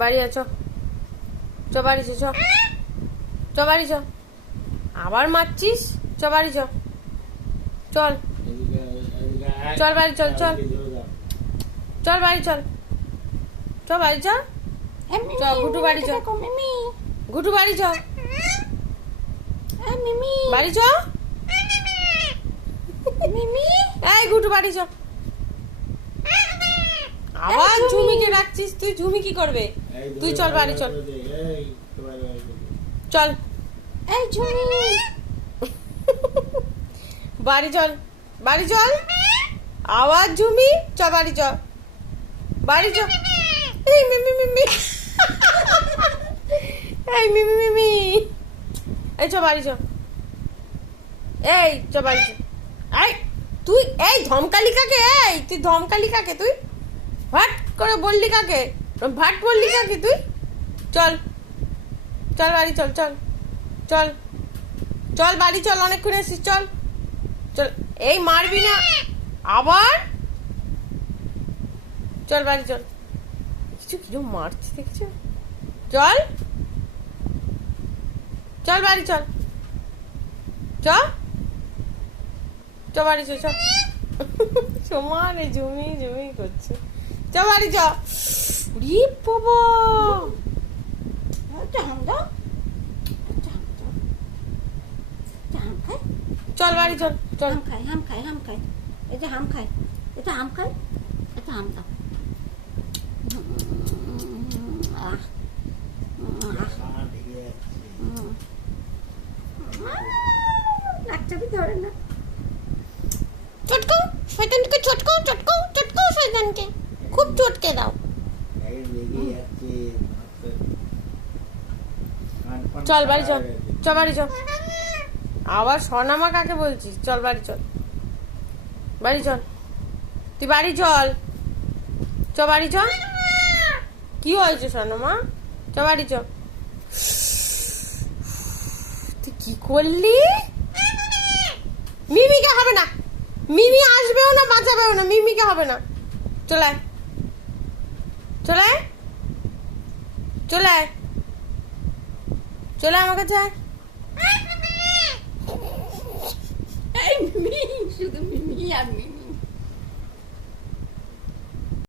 বাড়ি আছো, চ বাড়ি চ, চ বাড়ি চ। আবার মারছিস, চ বাড়ি চ, চল চল বাড়ি চল, চল চল বাড়ি চল, চ বাড়ি চ, চ ঘুটু বাড়ি চ, ঘুটু বাড়ি চ, বাড়ি চ, এই ঘুটু বাড়ি চ। আবার ঝুমিকে ডাকছিস তুই, ঝুমি কি করবে? তুই চল বাড়ি চল, চল এই ঝুমি বাড়ি চল, বাড়ি চল। আবার ঝুমি, চ বাড়ি চ, বাড়ি চ। এই মিমি মিমি, এই মিমি মিমি, এই চ বাড়ি চ, এই চ বাড়ি চ। এই তুই এই ধমকালি কাকে? এই তুই ধমকালি কাকে? তুই ভাট করে বললি কাকে? ভাট বললি কাকে তুই? চল চল বাড়ি চল, চল চল চল বাড়ি চল, অনেকক্ষণ এসিস, চল চল। এই মারবি না আবার, চল বাড়ি চল। কিছু কিছু মারছি দেখছো, চল চল বাড়ি চল, চ চ বাড়ি চ, চ সমানে ঝুমি ঝুমি করছে, চ বাড়ি চ। উরি বাবা, চল বাড়ি চল, চল হাম খাই এটা হাম খাই, এটা হাম খাই, এটা হাম দাও। বাচ্চাকে ধরে না, চটকো শয়তানকে, চটকো চটকো চটকো শয়তানকে, খুব চটকে দাও। চল বাড়ি চল, চ বাড়ি চল। আবার সোনামা কাকে বলছিস? চল বাড়ি চল, বাড়ি চল, তুই বাড়ি চল, চ বাড়ি চ। কি হয়েছে সোনামা? চ বাড়ি চ। তুই কি করলি? মিমিকে হবে না, মিমি আসবেও না, বাঁচাবেও না, মিমিকে হবে না। চলে আয়, চলে আয়, চলে আয়, চলে আমার কাছে আয়। এই মিমি, শুধু মিমি আর মিমি।